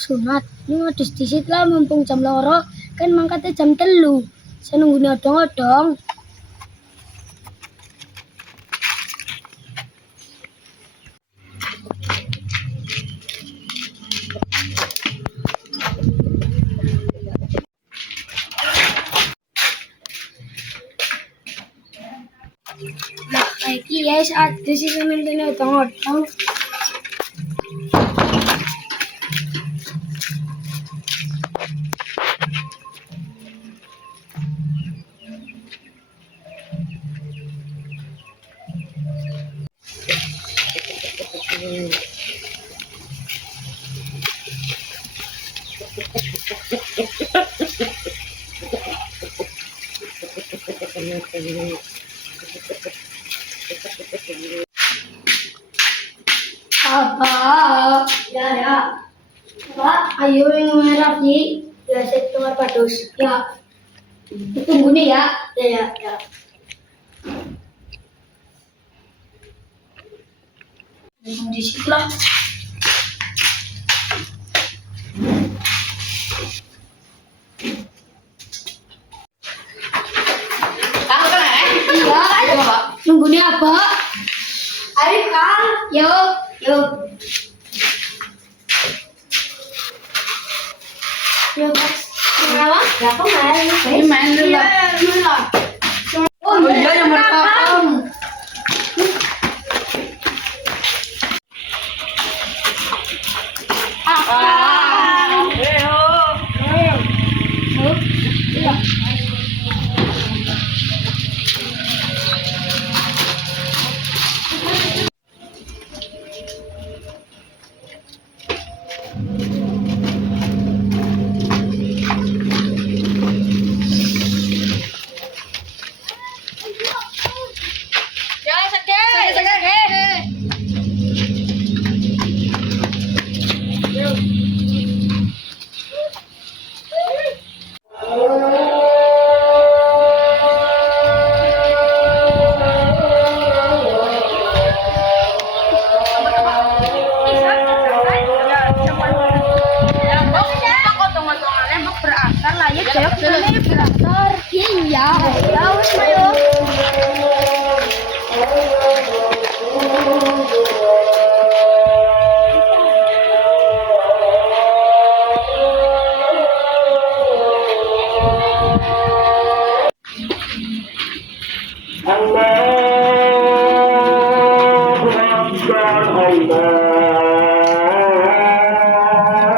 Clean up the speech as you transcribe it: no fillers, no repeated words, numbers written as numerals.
sunat. Ini ngadus disit lah mumpung jam loro kan mangkatnya jam 3. Saya nunggu odong-odong. Nah, kayak ya saat sih sementara odong-odong. Apa? Ya. Pak, ayo yang merah Ji. Ya, saya tunggu padus. Ya. Tunggu nih ya. Ya. Di situ lah. Iya. Nunggunya apa? Ayo Kang. Yuk. Mas. Kenapa? Ya aku main dulu lah. Oh iya yang merekam. Iya, tahu mayo.